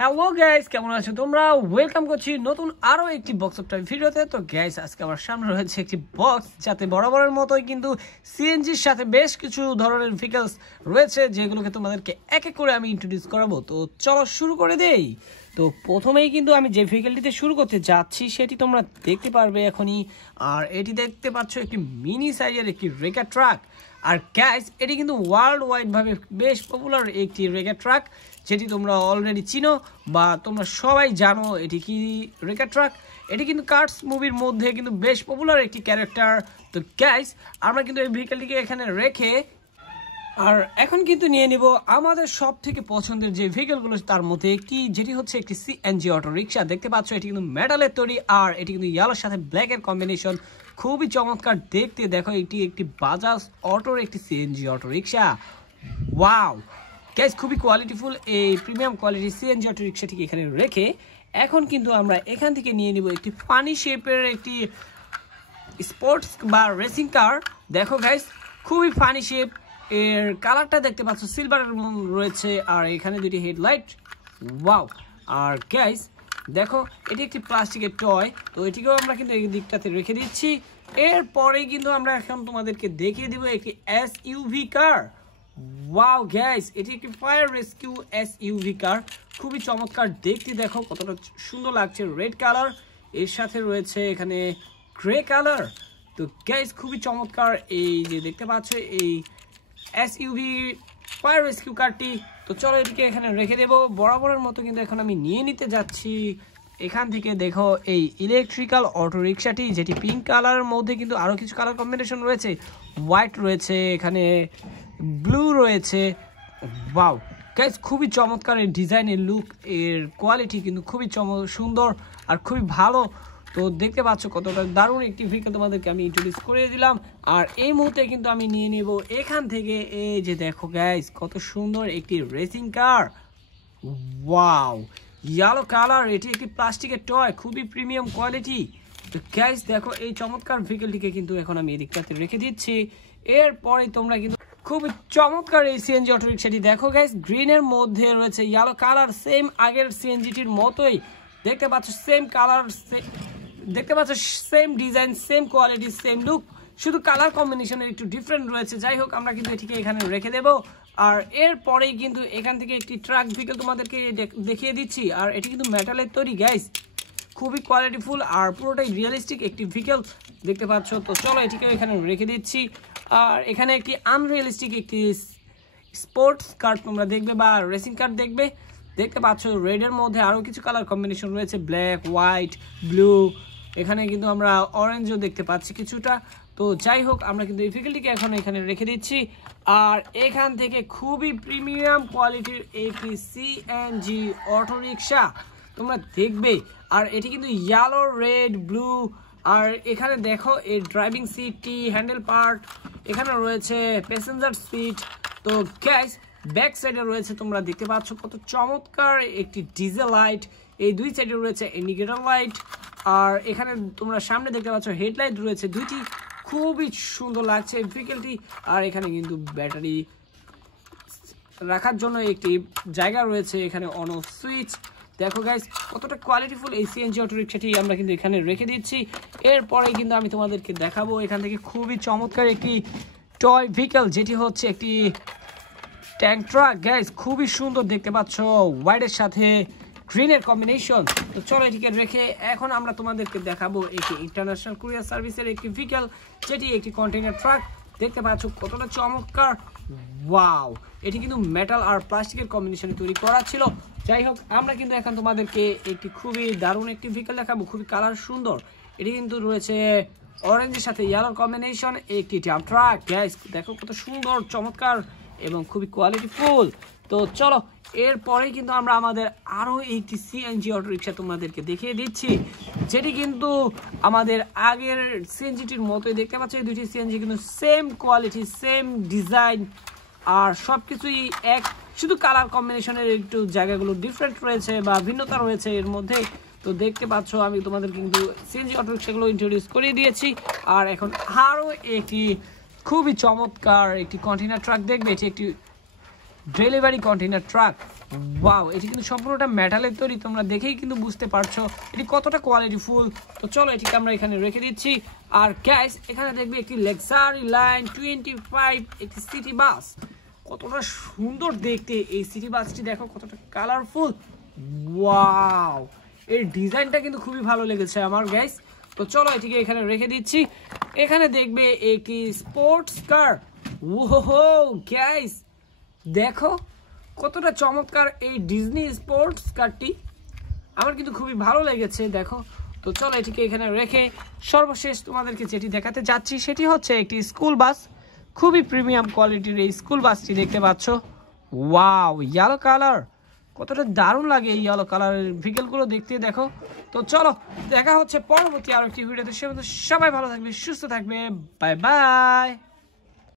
Hello guys, কেমন আছো তোমরা? ওয়েলকাম করছি নতুন আরো একটি বক্স অফ টাইম ভিডিওতে। তো গাইস, আজকে আমার সামনে রয়েছে একটি বক্স, যাতে বরাবরের মতোই কিন্তু সিএনজির সাথে বেশ কিছু ধরনের ভেহিকলস রয়েছে, যেগুলোকে তোমাদেরকে এক এক করে আমি ইন্ট্রোডিউস করাবো। তো চলো শুরু করে দেই। তো প্রথমেই কিন্তু আমি যে ভেহিকলটিতে শুরু করতে যাচ্ছি সেটি তোমরা দেখতে পারবে এখনই। আর এটি দেখতে পাচ্ছ একটি মিনি সাইজের একটি রেকার ট্রাক। আর গাইস, এটি কিন্তু ওয়ার্ল্ড ওয়াইড ভাবে বেশ পপুলার একটি রেকার ট্রাক, যেটি তোমরা অলরেডি চিনো বা তোমরা সবাই জানো এটি কি রেকার ট্রাক। এটি কিন্তু কার্স মুভির মধ্যে কিন্তু বেশ পপুলার একটি ক্যারেক্টার। তো গাইস, আমরা কিন্তু এই ভেহিকলটিকে এখানে রেখে আর এখন কিন্তু নিয়ে নিব আমাদের সব থেকে পছন্দের যে ভেহিকলগুলো, তার মধ্যে একটি, যেটি হচ্ছে একটি সিএনজি অটো রিক্সা। দেখতে পাচ্ছ এটি কিন্তু মেটালের তৈরি, আর এটি কিন্তু ইয়েলোর সাথে ব্ল্যাকের কম্বিনেশন, খুবই চমৎকার দেখতে। দেখো, এটি একটি বাজাজ অটোর একটি CNG auto rickshaw. Wow guys, খুবই কোয়ালিটিফুল এই প্রিমিয়াম কোয়ালিটির সিএনজি অটো রিক্সাটিকে এখানে রেখে এখন কিন্তু আমরা এখান থেকে নিয়ে নিব একটি ফানি শেপের একটি স্পোর্টস বা রেসিং কার। দেখো গাইস, খুবই ফানি শেপ, এর কালারটা দেখতে পাচ্ছ সিলভার রয়েছে, আর এখানে দুটি হেডলাইট। ওয়াও! আর গাইস দেখো, এটি একটি প্লাস্টিকের টয়, তো এটিকেও আমরা কিন্তু এই দিকটাতে রেখে দিচ্ছি। এরপরে কিন্তু আমরা এখন তোমাদেরকে দেখিয়ে দিব একটি এসইউভি কার। ওয়াও গাইস, এটি একটি ফায়ার রেস্কিউ এসইউভি কার, খুবই চমৎকার দেখতে। দেখো কতটা সুন্দর লাগছে, রেড কালার, এর সাথে রয়েছে এখানে গ্রে কালার। তো গাইস, খুবই চমৎকার এই যে দেখতে পাচ্ছ এই এসইউভি ফায়ার রেস্কিউ কারটি। তো চলো এটিকে এখানে রেখে দেব বরাবরের মতো। কিন্তু এখন আমি নিয়ে নিতে যাচ্ছি এখান থেকে। দেখো এই ইলেকট্রিক্যাল অটো রিক্সাটি, যেটি পিঙ্ক কালারের মধ্যে কিন্তু আরও কিছু কালার কম্বিনেশন রয়েছে, হোয়াইট রয়েছে, এখানে ব্লু রয়েছে। ওয়াও গাইস, খুবই চমৎকার এর ডিজাইনের লুক, এর কোয়ালিটি কিন্তু খুবই সুন্দর আর খুবই ভালো। তো দেখতে পাচ্ছ কতটা দারুণ একটি ভেহিকল তোমাদেরকে আমি ইন্ট্রোডিউস করে দিলাম। আর এই মুহূর্তে কিন্তু আমি নিয়ে নেব এখান থেকে এই যে দেখো গাইস, কত সুন্দর একটি racing car. Wow, yellow colour, এটি একটি প্লাস্টিকের টয়, খুবই প্রিমিয়াম কোয়ালিটি। তো গাইস দেখো, এই চমৎকার ভেহিকলটিকে কিন্তু এখন আমি এদিকটাতে রেখে দিচ্ছি। এরপরে তোমরা কিন্তু খুবই চমৎকার এই সিএনজি অটো রিক্সাটি দেখো গাইস, গ্রিনের মধ্যে রয়েছে ইয়েলো কালার, সেম আগের সিএনজিটির মতোই দেখতে পাচ্ছ, সেম কালার, দেখতে পাচ্ছ same design, same quality, same look, শুধু কালার কম্বিনেশনের একটু ডিফারেন্ট রয়েছে। যাই হোক, আমরা কিন্তু এটিকে এখানে রেখে দেব। আর এরপরেই কিন্তু এখান থেকে একটি ট্রাক ভেহিকল তোমাদেরকে দেখিয়ে দিচ্ছি। আর এটি কিন্তু মেটালের তৈরি গাইস, খুবই কোয়ালিটিফুল আর পুরোটাই রিয়েলিস্টিক একটি ভেহিকল দেখতে পাচ্ছ। তো চলো এটিকে এখানে রেখে দিচ্ছি। আর এখানে একটি আনরিয়েলিস্টিক একটি স্পোর্টস কার তোমরা দেখবে বা রেসিং কার দেখবে। দেখতে পাচ্ছ রেডের মধ্যে আরও কিছু কালার কম্বিনেশন রয়েছে, ব্ল্যাক, হোয়াইট, ব্লু, এখানে কিন্তু আমরা অরেঞ্জও দেখতে পাচ্ছি কিছুটা। তো যাই হোক, আমরা কিন্তু এই ভেহিকলটিকে এখন এখানে রেখে দিচ্ছি। আর এখান থেকে খুবই প্রিমিয়াম কোয়ালিটির একটি সিএনজি অটো রিক্সা তোমরা দেখবে। আর এটি কিন্তু ইয়েলো, রেড, ব্লু, আর এখানে দেখো এর ড্রাইভিং সিটটি, হ্যান্ডেল পার্ট, এখানে রয়েছে প্যাসেঞ্জার সিট। তো গ্যাস ব্যাক সাইডে রয়েছে, তোমরা দেখতে পাচ্ছ কত চমৎকার একটি ডিজেল লাইট, এই দুই সাইডে রয়েছে ইন্ডিকেটর লাইট। আর এখানে তোমরা সামনে দেখতে পাচ্ছ হেডলাইট রয়েছে দুইটি, খুবই সুন্দর লাগছে এই ভেহিকলটি। আর এখানে কিন্তু ব্যাটারি রাখার জন্য একটি জায়গা রয়েছে, এখানে অন অফ সুইচ। দেখো গাইস, কতটা কোয়ালিটিফুল এই সিএনজি অটো রিক্সাটি আমরা কিন্তু এখানে রেখে দিচ্ছি। এরপরে কিন্তু আমি তোমাদেরকে দেখাবো এখান থেকে খুবই চমৎকার একটি টয় ভেহিকল, যেটি হচ্ছে একটি ট্যাঙ্ক ট্রাক গাইস, খুবই সুন্দর দেখতে পাচ্ছ, হোয়াইটের সাথে গ্রিনের কম্বিনেশন। তো চলো এটিকে রেখে এখন আমরা তোমাদেরকে দেখাবো একটি ইন্টারন্যাশনাল কুরিয়ার সার্ভিসের একটি ভেহিকল, যেটি একটি কন্টেইনার ট্রাক। দেখতে পাচ্ছ কতটা চমৎকার। ওয়াও, এটি কিন্তু মেটাল আর প্লাস্টিকের কম্বিনেশনে তৈরি করা ছিল। যাই হোক, আমরা কিন্তু এখন তোমাদেরকে একটি খুবই দারুণ একটি ভেহিকল দেখাবো, খুবই কালার সুন্দর। এটি কিন্তু রয়েছে অরেঞ্জের সাথে ইয়েলোর কম্বিনেশন, একটি ডাম্প ট্রাক গাইস, দেখো কত সুন্দর, চমৎকার এবং খুবই কোয়ালিটিফুল। তো চলো এরপরেই কিন্তু আমরা আমাদের আরও একটি সিএনজি অটো রিক্সা তোমাদেরকে দেখিয়ে দিচ্ছি, যেটি কিন্তু আমাদের আগের সিএনজিটির মতোই। দেখতে পাচ্ছ এই দুটি সিএনজি কিন্তু সেম কোয়ালিটি, সেম ডিজাইন, আর সব কিছুই এক, শুধু কালার কম্বিনেশনের একটু জায়গাগুলো ডিফারেন্ট রয়েছে বা ভিন্নতা রয়েছে এর মধ্যে। তো দেখতে পাচ্ছ আমি তোমাদেরকে কিন্তু সিএনজি অটো রিক্সাগুলো ইন্ট্রোডিউস করিয়ে দিয়েছি। আর এখন আরও একটি খুবই চমৎকার একটি কন্টেইনার ট্রাক দেখবে, এটি একটি ডেলিভারি কন্টেইনার ট্রাক। ওয়াও, এটি কিন্তু সম্পূর্ণটা মেটালের তৈরি, তোমরা দেখেই কিন্তু বুঝতে পারছো এটি কতটা কোয়ালিটি ফুল। তো চলো এটিকে আমরা এখানে রেখে দিচ্ছি। আর গ্যাস এখানে দেখবে একটি লাক্সারি লাইন 25 একটি সিটি বাস, কতটা সুন্দর দেখতে এই সিটি বাসটি, দেখো কতটা কালারফুল। ওয়াও, এর ডিজাইনটা কিন্তু খুবই ভালো লেগেছে আমার গাইস। তো চলো এটিকে এখানে রেখে দিচ্ছি। এখানে দেখবে একটি স্পোর্টস কার। ওহো গাইস, দেখো কতটা চমৎকার এই ডিজনি স্পোর্টস কারটি, আমার কিন্তু খুবই ভালো লেগেছে দেখো। তো চলো এটিকে এখানে রেখে সর্বশেষ তোমাদেরকে যেটি দেখাতে যাচ্ছি সেটি হচ্ছে একটি স্কুল বাস, খুবই প্রিমিয়াম কোয়ালিটির এই স্কুল বাসটি দেখতে পাচ্ছ। ওয়াও, ইয়েলো কালার, কতটা দারুণ লাগে এই ইয়েলো কালারের ভেহিকেলগুলো দেখতে দেখো। তো চলো দেখা হচ্ছে পরবর্তী আরো একটি ভিডিওতে, সে সবাই ভালো থাকবে, সুস্থ থাকবে, বাই বাই।